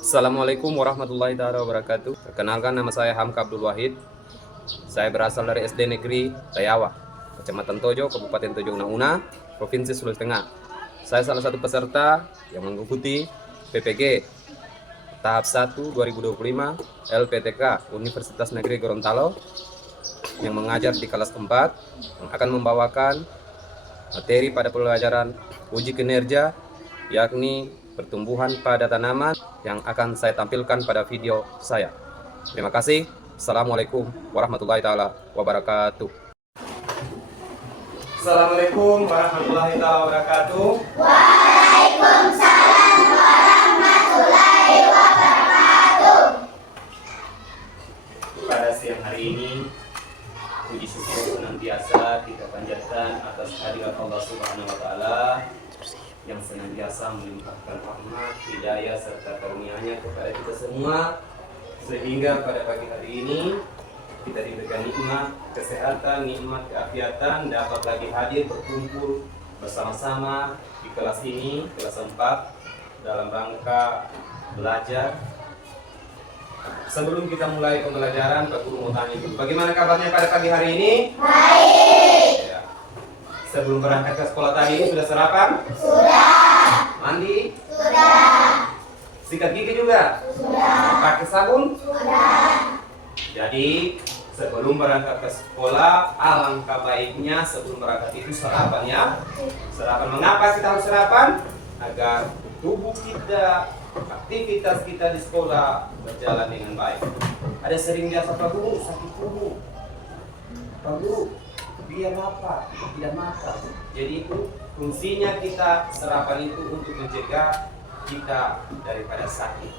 Assalamualaikum warahmatullahi wabarakatuh. Perkenalkan, nama saya Hamka Abdul Wahid. Saya berasal dari SD Negeri Tayawa, Kecamatan Tojo, Kabupaten Tojo Una, Provinsi Sulawesi Tengah. Saya salah satu peserta yang mengikuti PPG tahap 1 2025 LPTK Universitas Negeri Gorontalo yang mengajar di kelas 4 yang akan membawakan materi pada pelajaran uji kinerja, yakni pertumbuhan pada tanaman, yang akan saya tampilkan pada video saya. Terima kasih. Assalamualaikum warahmatullahi wabarakatuh. Assalamualaikum warahmatullahi wabarakatuh. Waalaikumsalam warahmatullahi wabarakatuh. Pada siang hari ini, puji syukur senantiasa kita panjatkan atas kehadirat Allah Subhanahu wa Ta'ala yang senantiasa melimpahkan rahmat, hidayah serta karunia-Nya kepada kita semua, sehingga pada pagi hari ini kita diberikan nikmat kesehatan, nikmat keafiatan, dapat lagi hadir berkumpul bersama-sama di kelas ini, kelas 4, dalam rangka belajar. Sebelum kita mulai pembelajaran, Pak Guru mau tanya dulu, bagaimana kabarnya pada pagi hari ini? Baik. Ya. Sebelum berangkat ke sekolah tadi sudah sarapan? Sudah. Mandi? Sudah. Sikat gigi juga? Sudah. Pakai sabun? Sudah. Jadi sebelum berangkat ke sekolah, alangkah baiknya sebelum berangkat itu sarapan ya. Sarapan, mengapa kita harus sarapan? Agar tubuh kita, aktivitas kita di sekolah berjalan dengan baik. Ada sering biasa, Pak Guru, sakit tubuh. Pak Guru, biar apa? Tidak makan. Jadi itu fungsinya kita sarapan itu untuk mencegah kita daripada sakit.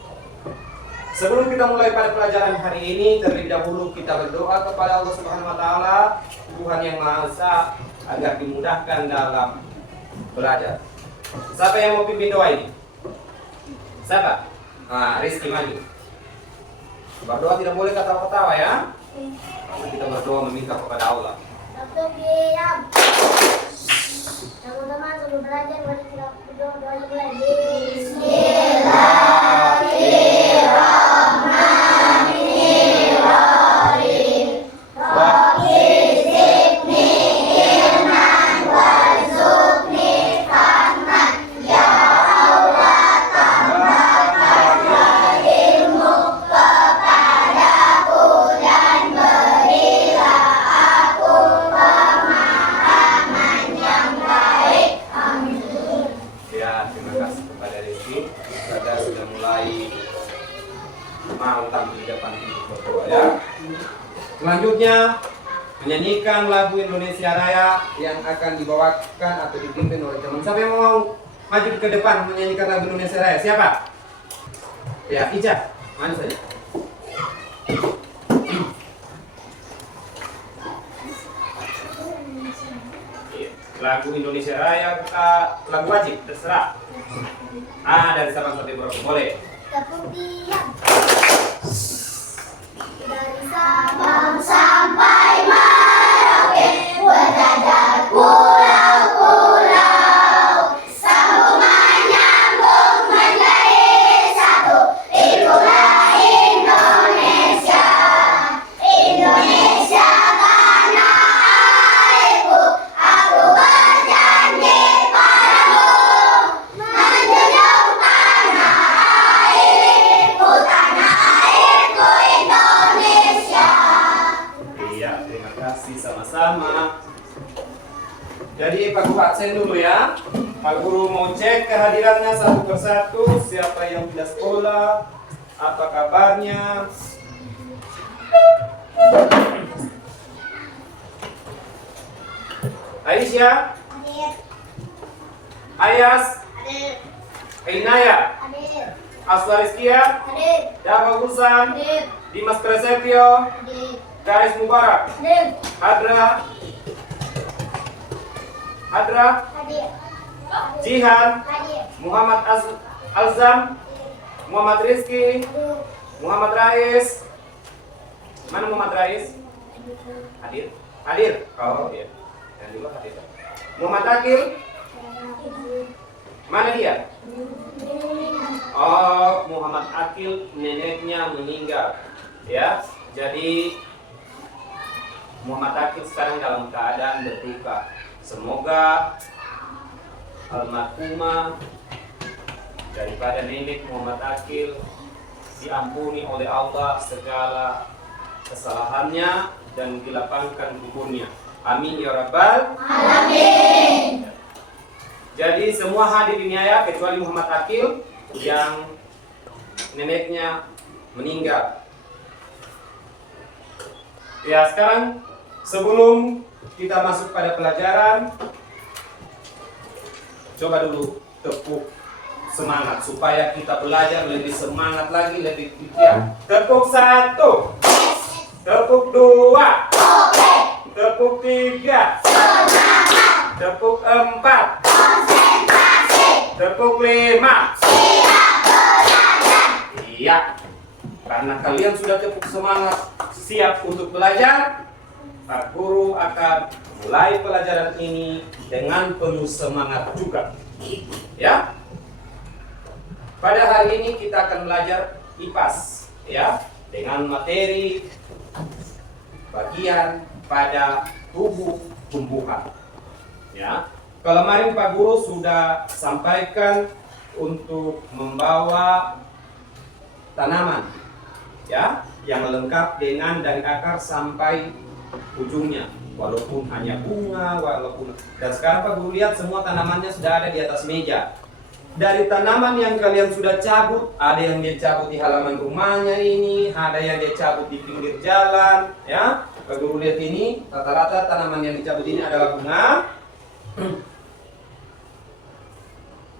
Sebelum kita mulai pada pelajaran hari ini, terlebih dahulu kita berdoa kepada Allah Subhanahu wa Ta'ala, Tuhan yang Maha Esa, agar dimudahkan dalam belajar. Siapa yang mau pimpin doa ini? Siapa? Rizky maju. Berdoa tidak boleh ketawa-ketawa ya. Kita berdoa meminta kepada Allah. Waktu diam. Teman-teman sebelum belajar mari kita berdoa mulai. Bismillahirrahmanirrahim. Rabbi zidni ilman warzuqni fahman. Ya Allah, tambahkanlah ilmu kepadaku dan berilah aku pemahaman yang baik. Amin. Ya, terima kasih kepada Rizky. Kita sudah mulai mau tampil di depan untuk berdoa ya. Selanjutnya menyanyikan lagu Indonesia Raya yang akan dibawakan atau dipimpin oleh teman. Siapa yang mau maju ke depan menyanyikan lagu Indonesia Raya? Siapa? Ya, Ica, maju saja. Lagu Indonesia Raya kita lagu wajib, terserah. Dari Sabang sampai Merauke, boleh. Tepuk diam. Dari Sabang sampai Merauke, berdadar pulau-pulau, sambung menyambung menjadi satu. Itulah Indonesia, Indonesia tanah airku. Aku berjanji padamu, menjunjung tanah airku, tanah airku Indonesia. Iya, terima kasih sama-sama. Jadi Pak Guru absen dulu ya. Pak Guru mau cek kehadirannya satu persatu. Siapa yang tidak sekolah, apa kabarnya. Aisyah, Hadir, Ayas, hadir, Ainaya, hadir, Aswariskia, hadir, Dava Gulsan, hadir, Dimas Prasetyo, hadir, Garis Mubarak, hadir, Hadra, hadir, Jihan, hadir, Muhammad Alzam, Muhammad Rizky, Muhammad Rais. Mana Muhammad Rais? Hadir? Hadir? Oh iya. Yang dulu hadir. Muhammad Akil. Mana dia? Oh, Muhammad Akil neneknya meninggal. Ya, jadi Muhammad Akil sekarang dalam keadaan berduka. Semoga almarhumah daripada nenek Muhammad Akil diampuni oleh Allah segala kesalahannya dan dilapangkan kuburnya. Amin ya rabbal alamin. Jadi semua hadir ini ya kecuali Muhammad Akil yang neneknya meninggal. Ya, sekarang sebelum kita masuk pada pelajaran, coba dulu tepuk semangat supaya kita belajar lebih semangat lagi, lebih giat. Tepuk 1, tepuk 2, tepuk 3, tepuk 4, tepuk 5. Iya, karena kalian sudah tepuk semangat siap untuk belajar, Pak Guru akan mulai pelajaran ini dengan penuh semangat juga. Ya. Pada hari ini kita akan belajar IPAS, ya, dengan materi bagian pada tubuh tumbuhan. Ya. Kemarin Pak Guru sudah sampaikan untuk membawa tanaman, ya, yang lengkap dengan dari akar sampai ujungnya, walaupun hanya bunga, dan sekarang Pak Guru lihat semua tanamannya sudah ada di atas meja. Dari tanaman yang kalian sudah cabut, ada yang dia cabut di halaman rumahnya ini, ada yang dia cabut di pinggir jalan, ya. Pak Guru lihat ini, rata-rata tanaman yang dicabut ini adalah bunga.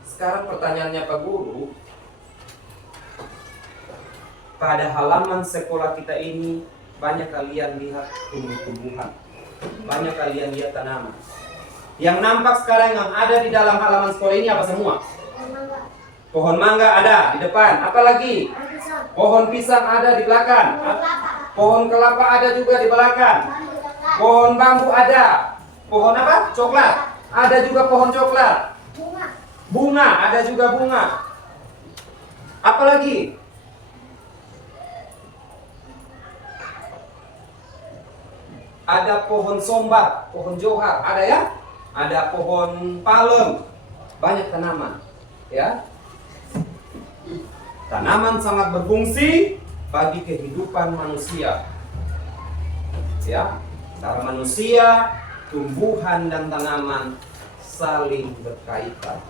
Sekarang pertanyaannya Pak Guru, pada halaman sekolah kita ini banyak kalian lihat tumbuh-tumbuhan, banyak kalian lihat tanaman. Yang nampak sekarang yang ada di dalam halaman sekolah ini apa semua? Pohon mangga ada di depan, apalagi? Pohon pisang ada di belakang, pohon kelapa ada juga di belakang, pohon bambu ada, pohon apa? Coklat, ada juga pohon coklat. Bunga, ada juga bunga. Apalagi? Ada pohon sombat, pohon johar, ada ya? Ada pohon palem, banyak tanaman, ya. Tanaman sangat berfungsi bagi kehidupan manusia, ya. Antara manusia, tumbuhan dan tanaman saling berkaitan.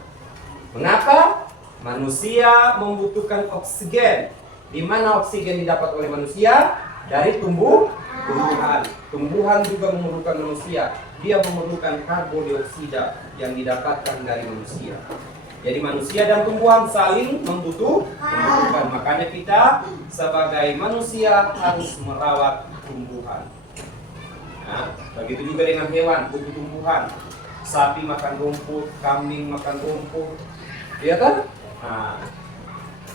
Mengapa? Manusia membutuhkan oksigen. Di mana oksigen didapat oleh manusia? Dari tumbuhan. Tumbuhan juga memerlukan manusia. Dia memerlukan karbon dioksida yang didapatkan dari manusia. Jadi manusia dan tumbuhan saling membutuhkan. Makanya kita sebagai manusia harus merawat tumbuhan. Nah, begitu juga dengan hewan, butuh tumbuhan. Sapi makan rumput, kambing makan rumput. Iya kan? Nah,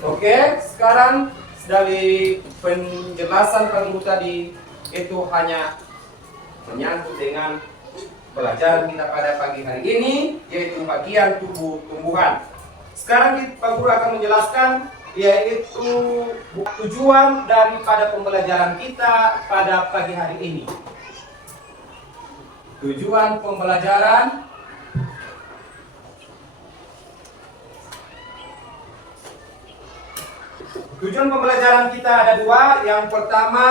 oke, sekarang dari penjelasan Pak Guru tadi itu hanya menyangkut dengan pelajaran kita pada pagi hari ini, yaitu bagian tubuh tumbuhan. Sekarang Pak Guru akan menjelaskan yaitu tujuan daripada pembelajaran kita pada pagi hari ini. Tujuan pembelajaran kita ada dua. Yang pertama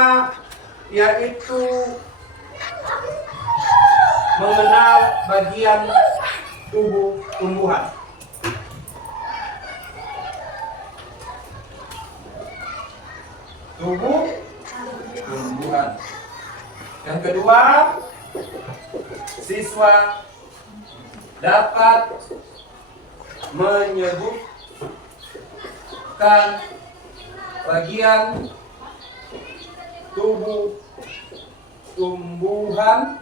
yaitu mengenal bagian tubuh tumbuhan. Tubuh tumbuhan. Yang kedua, siswa dapat menyebutkan bagian tubuh tumbuhan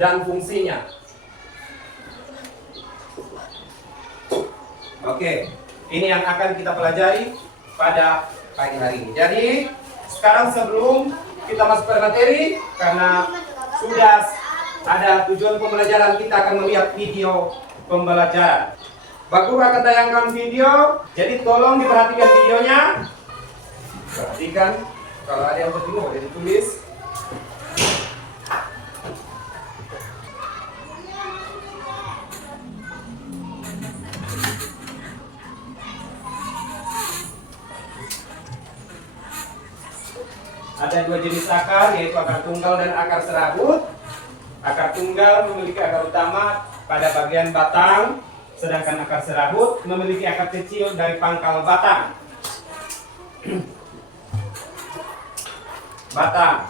dan fungsinya. Oke, ini yang akan kita pelajari pada pagi hari ini. Jadi, sekarang sebelum kita masuk ke materi, karena sudah ada tujuan pembelajaran, kita akan melihat video pembelajaran. Pak Guru akan tayangkan video, jadi tolong diperhatikan videonya. Perhatikan, kalau ada yang bingung boleh ditulis. Ada dua jenis akar, yaitu akar tunggal dan akar serabut. Akar tunggal memiliki akar utama pada bagian batang, sedangkan akar serabut memiliki akar kecil dari pangkal batang. Batang.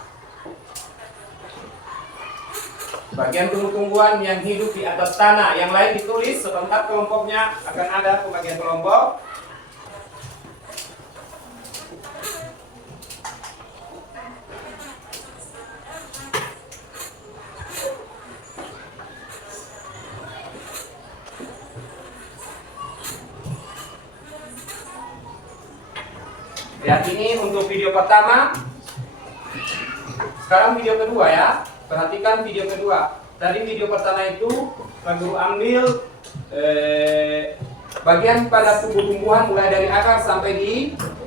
Bagian tumbuh-tumbuhan yang hidup di atas tanah. Yang lain ditulis sebentar, kelompoknya akan ada pembagian kelompok. Lihat ini untuk video pertama. Sekarang video kedua ya. Perhatikan video kedua. Tadi video pertama itu Pak Guru ambil bagian pada tumbuh-tumbuhan mulai dari akar sampai di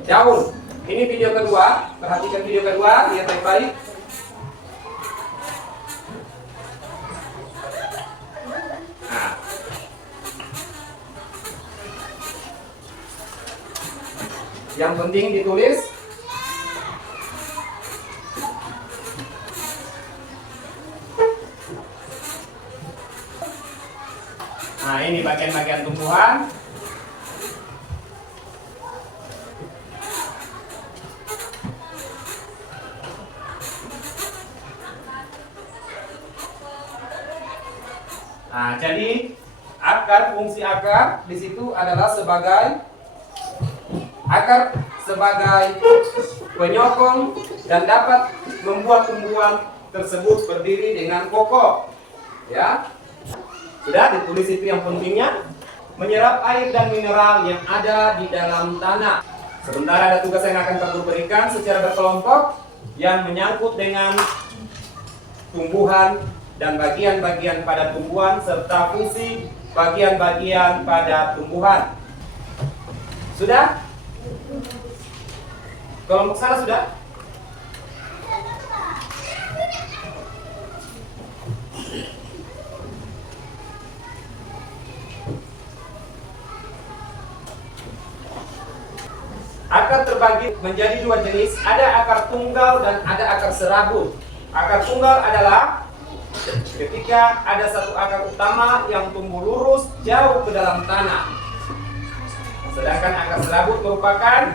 daun. Ini video kedua. Perhatikan video kedua, lihat baik-baik. Nah. Yang penting ditulis. Nah, ini bagian-bagian tumbuhan. Nah, jadi akar, fungsi akar di situ adalah sebagai penyokong dan dapat membuat tumbuhan tersebut berdiri dengan kokoh. Ya, sudah ditulis itu yang pentingnya. Menyerap air dan mineral yang ada di dalam tanah. Sebentar ada tugas yang akan Pak Guru berikan secara berkelompok yang menyangkut dengan tumbuhan dan bagian-bagian pada tumbuhan serta fungsi bagian-bagian pada tumbuhan. Sudah? Kelompok sana sudah? Akar terbagi menjadi dua jenis, ada akar tunggal dan ada akar serabut. Akar tunggal adalah ketika ada satu akar utama yang tumbuh lurus jauh ke dalam tanah. Sedangkan akar serabut merupakan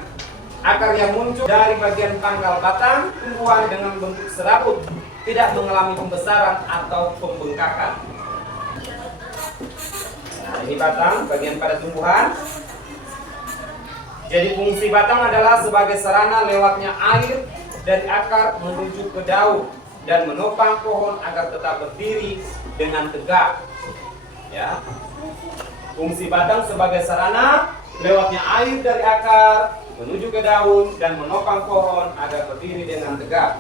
akar yang muncul dari bagian pangkal batang tumbuhan dengan bentuk serabut, tidak mengalami pembesaran atau pembengkakan. Nah, ini batang, bagian pada tumbuhan. Jadi fungsi batang adalah sebagai sarana lewatnya air dari akar menuju ke daun dan menopang pohon agar tetap berdiri dengan tegak. Ya. Fungsi batang sebagai sarana lewatnya air dari akar menuju ke daun dan menopang pohon agar berdiri dengan tegak.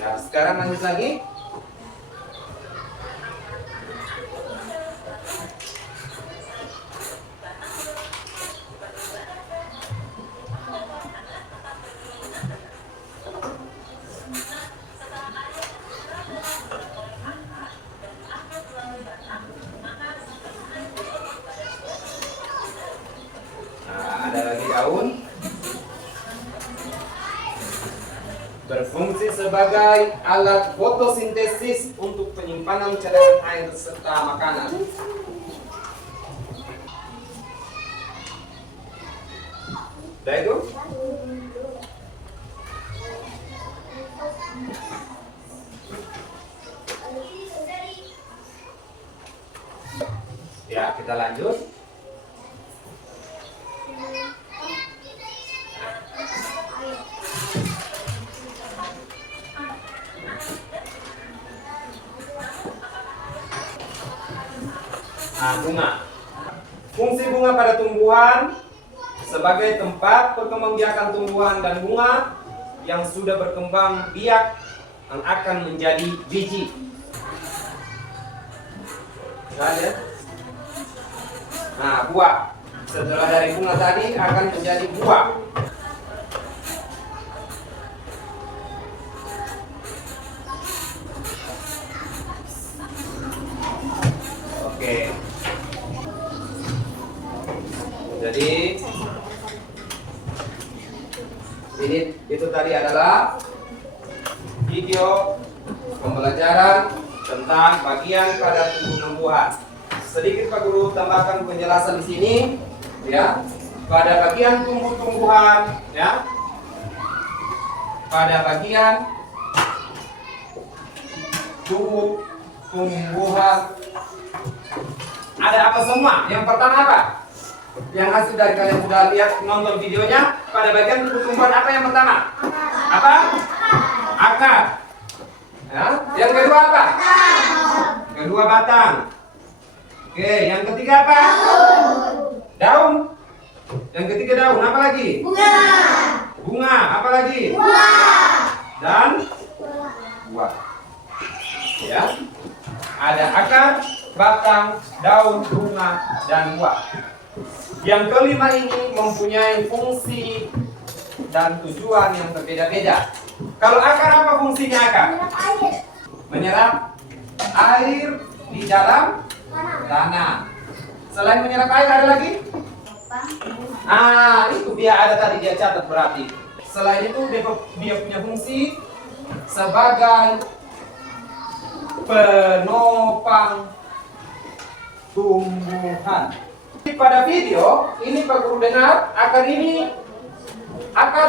Ya, sekarang lanjut lagi. Ada lagi daun. Berfungsi sebagai alat fotosintesis untuk penyimpanan cadangan air serta makanan. Udah itu? Ya, kita lanjut. Nah, bunga. Fungsi bunga pada tumbuhan sebagai tempat perkembangbiakan tumbuhan dan bunga yang sudah berkembang biak yang akan menjadi biji. Ada. Nah, buah. Setelah dari bunga tadi akan menjadi buah. Oke. Jadi ini itu tadi adalah video pembelajaran tentang bagian pada tumbuh-tumbuhan. Sedikit Pak Guru tambahkan penjelasan di sini, ya. Pada bagian tumbuh-tumbuhan, ya. Pada bagian tumbuh-tumbuhan ada apa semua? Yang pertama apa? Yang hasil dari kalian sudah lihat nonton videonya, pada bagian tumbuh-tumbuhan apa yang pertama? Apa? Akar. Ya. Yang kedua apa? Kedua batang. Oke, yang ketiga apa? Daun. Yang ketiga daun, apa lagi? Bunga. Bunga, apa lagi? Buah. Dan buah. Ya. Ada akar, batang, daun, bunga, dan buah. Yang kelima ini mempunyai fungsi dan tujuan yang berbeda-beda. Kalau akar apa fungsinya akar? Menyerap air. Menyerap air di dalam tanah. Selain menyerap air ada lagi? Itu dia ada tadi dia catat berarti. Selain itu dia punya fungsi sebagai penopang tumbuhan. Pada video ini Pak Guru dengar akar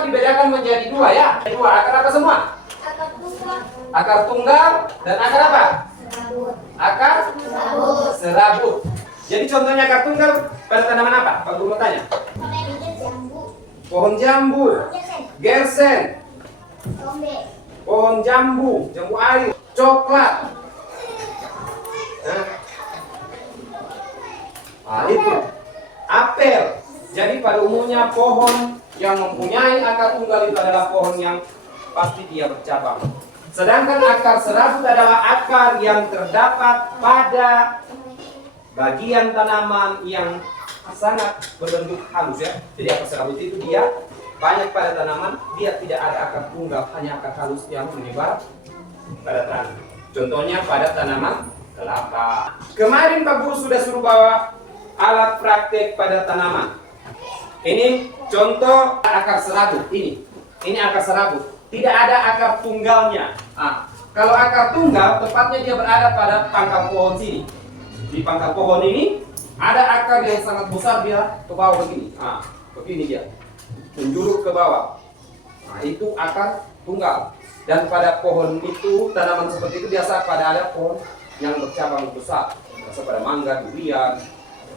dibedakan menjadi dua ya. Dua akar apa semua? Akar tunggal. Akar tunggal dan akar apa? Serabut. Akar Serabut. serabut. Jadi contohnya akar tunggal pada tanaman apa? Pak Guru mau tanya. Jambu. Pohon jambu, Gersen. gersen, Tombe. pohon jambu, jambu air, coklat. Itu apel. Jadi pada umumnya pohon yang mempunyai akar tunggal itu adalah pohon yang pasti dia bercabang. Sedangkan akar serabut adalah akar yang terdapat pada bagian tanaman yang sangat berbentuk halus ya. Jadi akar serabut itu dia banyak pada tanaman, dia tidak ada akar tunggal, hanya akar halus yang menyebar pada tanah. Contohnya pada tanaman kelapa. Kemarin Pak Guru sudah suruh bawa alat praktek pada tanaman. Ini contoh akar serabut. Ini akar serabut. Tidak ada akar tunggalnya. Kalau akar tunggal, tepatnya dia berada pada pangkal pohon sini. Di pangkal pohon ini ada akar yang sangat besar, dia ke bawah begini. Begini dia, menjulur ke bawah. Itu akar tunggal. Dan pada pohon itu, tanaman seperti itu biasa pada ada pohon yang bercabang besar. Biasa pada mangga, durian,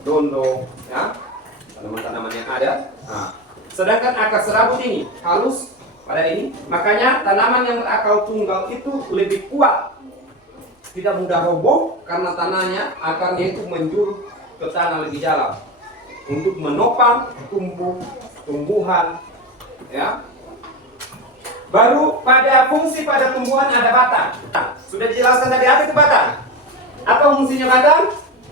dondo, ya, tanaman-tanaman yang ada. Sedangkan akar serabut ini halus pada ini, makanya tanaman yang berakar tunggal itu lebih kuat, tidak mudah roboh karena tanahnya, akarnya itu menjurus ke tanah lebih dalam untuk menopang tumbuhan, ya. Baru pada fungsi pada tumbuhan ada batang. Sudah dijelaskan tadi apa itu batang? Apa fungsinya batang?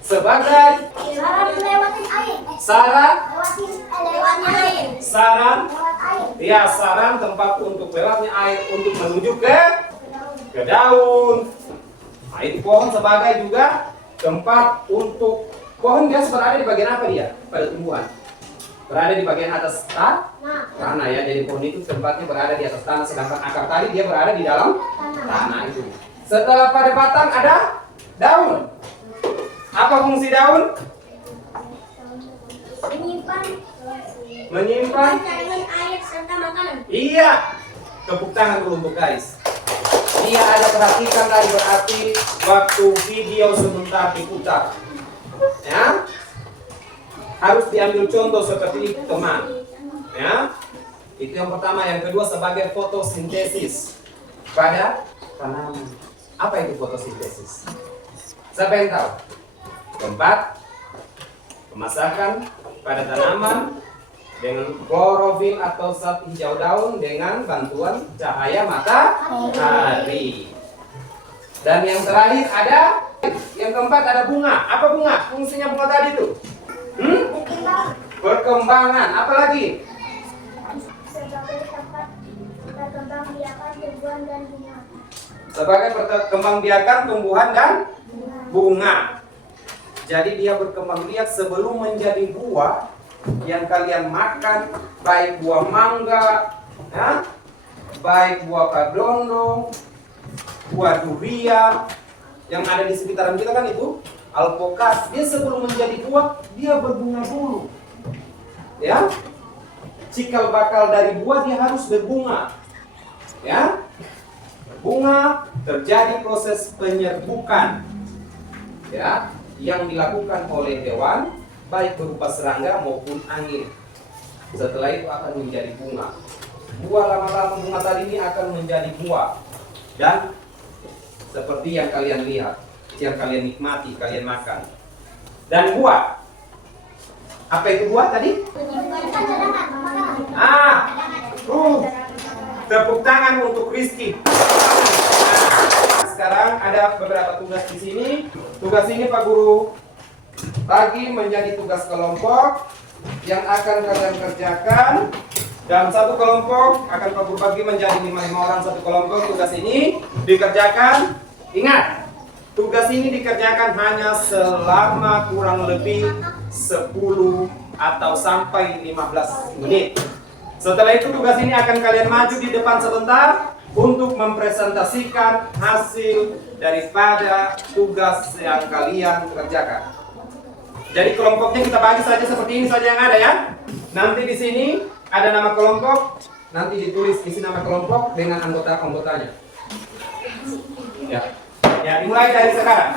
Sebagai Sarang lewatin air. sarang, Lewatin air. sarang, Lewat air. ya sarang tempat untuk lewatnya air untuk menuju ke daun. Itu pohon sebagai juga tempat untuk pohon dia berada di bagian apa dia pada tumbuhan? Berada di bagian atas tanah ya. Jadi pohon itu tempatnya berada di atas tanah, sedangkan akar tadi dia berada di dalam tanah itu. Setelah pada batang ada daun. Apa fungsi daun? Menyimpan Cadangan air serta makanan. Iya. Tepuk tangan dulu untuk guys. Dia ada perhatikan tadi berarti waktu video sebentar diputar. Ya. Harus diambil contoh seperti itu teman. Ya. Itu yang pertama, yang kedua sebagai fotosintesis pada tanaman. Apa itu fotosintesis? Siapa yang tahu? Keempat, pemasakan pada tanaman dengan klorofil atau zat hijau daun dengan bantuan cahaya matahari. Dan yang terakhir ada, yang keempat ada bunga. Apa bunga? Fungsinya bunga tadi itu? Perkembangan. Apa lagi? Sebagai tempat perkembangbiakan tumbuhan dan bunga. Sebagai perkembangbiakan tumbuhan dan bunga. Jadi dia berkembang biak sebelum menjadi buah yang kalian makan, baik buah mangga, ya, baik buah kadondong, buah durian yang ada di sekitaran kita kan itu alpukat. Dia sebelum menjadi buah dia berbunga dulu, ya. Cikal bakal dari buah dia harus berbunga, ya. Bunga terjadi proses penyerbukan, ya, yang dilakukan oleh hewan baik berupa serangga maupun angin. Setelah itu akan menjadi bunga. Buah lama-lama bunga tadi ini akan menjadi buah. Dan seperti yang kalian lihat, yang kalian nikmati, kalian makan. Dan buah. Apa itu buah tadi? Tepuk tangan untuk Rizky. Sekarang ada beberapa tugas di sini. Tugas ini Pak Guru bagi menjadi tugas kelompok yang akan kalian kerjakan. Dalam satu kelompok akan Pak Guru bagi menjadi 5 orang satu kelompok. Tugas ini dikerjakan. Ingat, tugas ini dikerjakan hanya selama kurang lebih 10 atau sampai 15 menit. Setelah itu tugas ini akan kalian maju di depan sebentar untuk mempresentasikan hasil daripada tugas yang kalian kerjakan. Jadi kelompoknya kita bagi saja seperti ini saja yang ada ya. Nanti di sini ada nama kelompok, nanti ditulis isi nama kelompok dengan anggota-anggotanya. Ya. Ya, dimulai dari sekarang.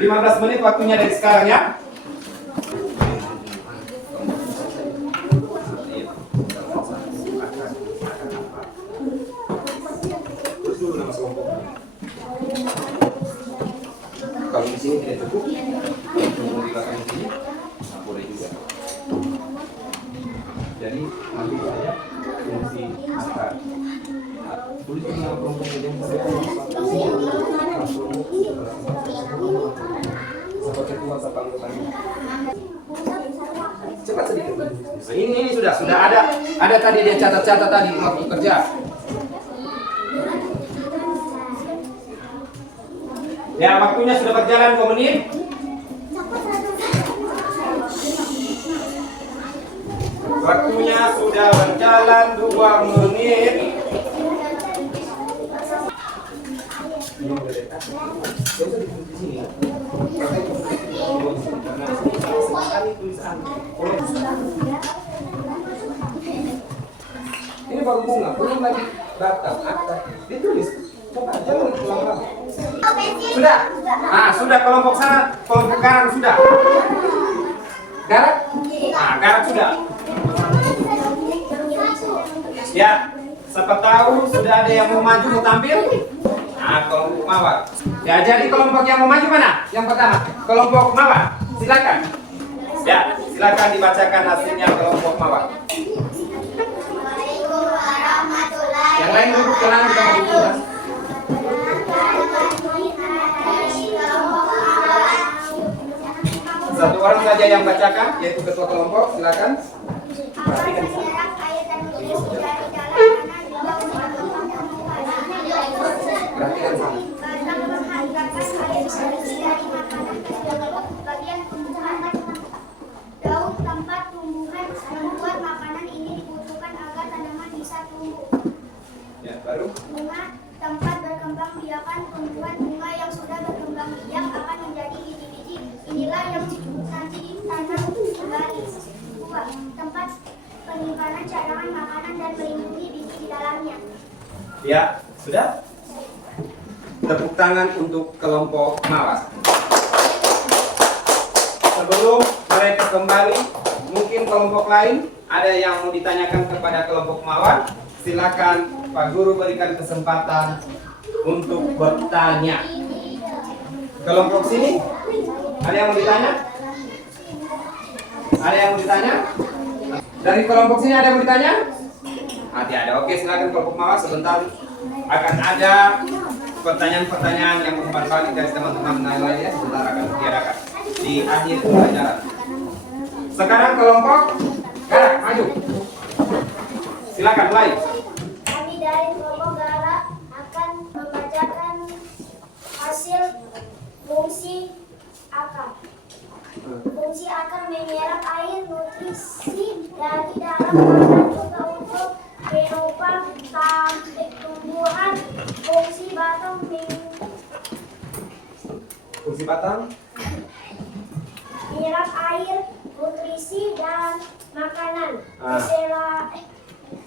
15 menit waktunya dari sekarang ya. Kalau di sini tidak cukup, tunggu di belakang sini, boleh juga. Jadi nanti saya fungsi akar. Tulis nama kelompoknya yang seperti ketua siapa anggotanya. Cepat sedikit. Nah, ini sudah ada tadi dia catat tadi waktu kerja. Ya, waktunya sudah berjalan 2 menit. Waktunya sudah berjalan 2 menit. Ini baru bunga, belum lagi batang, akar. Ditulis. Coba jangan ulang-ulang. Sudah. Nah, sudah kelompok sana, kelompok garang sudah. Garang? Nah, garang sudah. Ya, siapa tahu sudah ada yang mau maju mau tampil? Nah, kelompok mawar. Ya, jadi kelompok yang mau maju mana? Yang pertama, kelompok mawar. Silakan. Ya, silakan dibacakan hasilnya kelompok mawar. Yang lain duduk tenang kita mau duduk. Satu orang saja yang bacakan, yaitu ketua kelompok. Silakan. Perhatikan. Perhatikan sama. Daun tempat tumbuhan membuat makanan ini dibutuhkan agar tanaman bisa tumbuh. Ya, baru. Bunga tempat berkembang biakan tumbuhan bunga yang sudah berkembang biak akan menjadi biji-biji. Inilah yang nanti ditanam kembali. Buah tempat penyimpanan cadangan makanan dan melindungi biji di dalamnya. Ya, sudah. Tepuk tangan untuk kelompok mawar. Sebelum mereka kembali, mungkin kelompok lain ada yang mau ditanyakan kepada kelompok mawar. Silakan Pak Guru berikan kesempatan untuk bertanya. Kelompok sini, Ada yang mau ditanya? Ada yang mau ditanya? Dari kelompok sini ada yang mau ditanya? Tidak ada. Oke, silakan kelompok mawar sebentar. Akan ada pertanyaan-pertanyaan yang bermanfaat dari teman-teman lain ya. Sebentar akan diadakan di akhir pembelajaran. Sekarang kelompok Garak, maju. Silakan mulai. Kami dari kelompok Garak akan membacakan hasil fungsi akar. Fungsi akar menyerap air nutrisi dari dalam makanan juga untuk menopang sampai tumbuhan. Fungsi batang Fungsi batang. menyerap air, nutrisi dan makanan.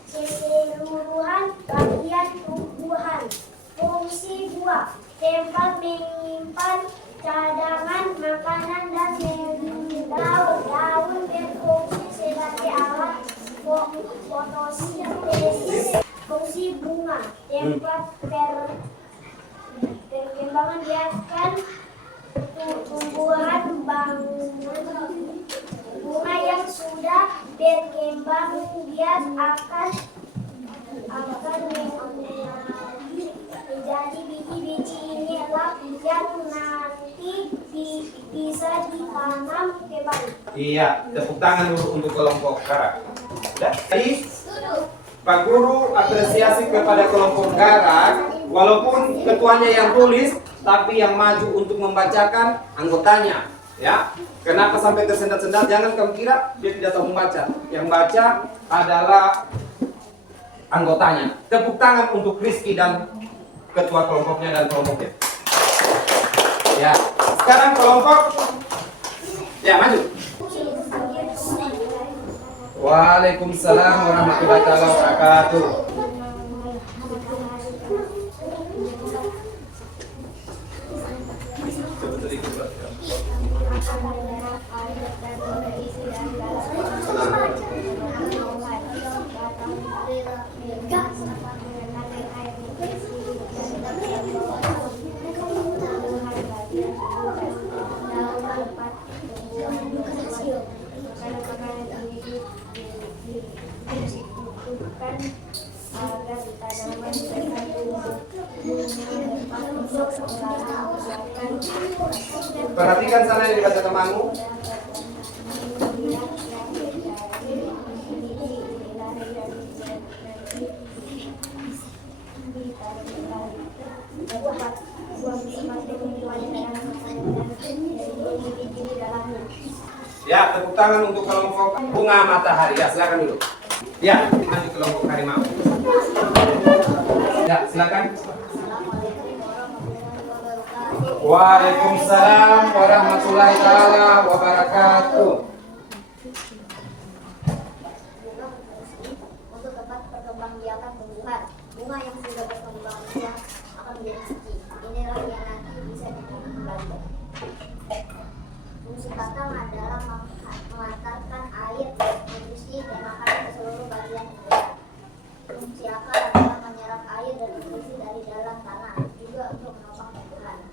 Keseluruhan bagian tumbuhan. Fungsi buah tempat menyimpan cadangan makanan dan daun berfungsi sebagai alat fotosintesis. Fungsi bunga tempat perkembangan biarkan tumbuhan bunga yang sudah berkembang biak akan menjadi biji-biji inilah yang nanti bisa ditanam kembali. Iya, tepuk tangan dulu untuk kelompok Garak. Jadi, Pak Guru apresiasi kepada kelompok Garak, walaupun ketuanya yang tulis, tapi yang maju untuk membacakan anggotanya. Ya, kenapa sampai tersendat-sendat? Jangan kamu kira dia tidak tahu membaca. Yang baca adalah anggotanya. Tepuk tangan untuk Rizky dan ketua kelompoknya dan kelompoknya. Ya, sekarang kelompok. Ya, maju. Waalaikumsalam warahmatullahi wabarakatuh. Perhatikan sana yang dibaca temanmu. Ya, tepuk tangan untuk kelompok bunga matahari. Ya, silakan dulu. Ya, maju kelompok harimau. Ya, silakan. Waalaikumsalam warahmatullahi taala wabarakatuh. Untuk tempat perkembangbiakan tumbuhan, bunga yang sudah berkembang biak akan menjadi suci. Inilah yang nanti bisa ditanam kembali. Fungsi batang adalah mengantarkan air, nutrisi dan makanan ke seluruh bagian tumbuhan. Fungsi akar adalah menyerap air dan nutrisi dari dalam tanah, juga untuk menopang tumbuhan.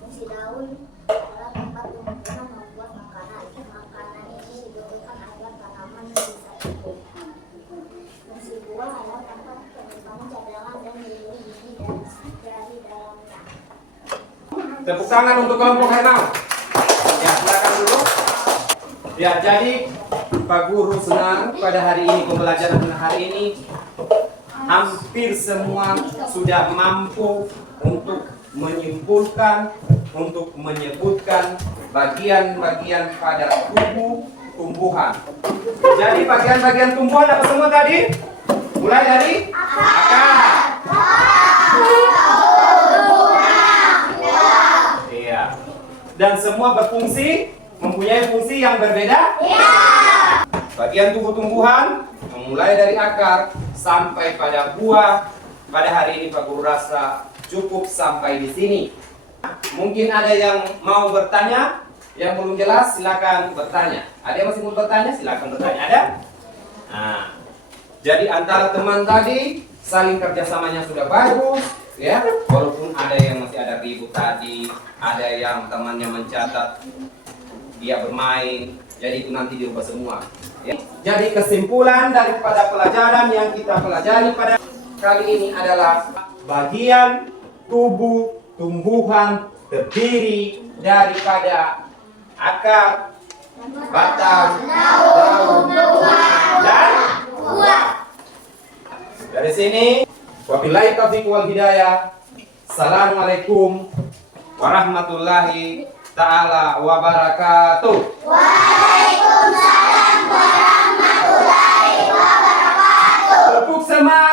Fungsi daun adalah tempat tumbuhan membuat makanan. Makanan ini dibutuhkan agar tanaman bisa tumbuh. Fungsi buah adalah tempat penyimpanan cadangan dan melindungi biji dari dalamnya. Tepuk tangan untuk kelompok harimau. Ya, silakan dulu. Ya, jadi Pak Guru senang pada hari ini, pembelajaran hari ini hampir semua sudah mampu untuk menyimpulkan, untuk menyebutkan bagian-bagian pada tubuh tumbuhan. Jadi bagian-bagian tumbuhan apa semua tadi? Mulai dari akar. Iya. Dan semua berfungsi, mempunyai fungsi yang berbeda? Iya. Bagian tubuh tumbuhan mulai dari akar sampai pada buah. Pada hari ini Pak Guru rasa cukup sampai di sini. Mungkin ada yang mau bertanya, yang belum jelas silakan bertanya. Ada yang masih mau bertanya? Silakan bertanya. Ada? Nah, jadi antara teman tadi saling kerjasamanya sudah bagus, Ya, walaupun ada yang masih ada ribut tadi, ada yang temannya mencatat dia bermain, jadi itu nanti dirubah semua. Ya. Jadi kesimpulan daripada pelajaran yang kita pelajari pada kali ini adalah bagian tubuh tumbuhan terdiri daripada akar, batang, daun, dan buah. Dari sini, wabillahi taufiq wal hidayah. Assalamualaikum warahmatullahi ta'ala wabarakatuh. Waalaikumsalam warahmatullahi wabarakatuh. Tepuk semangat.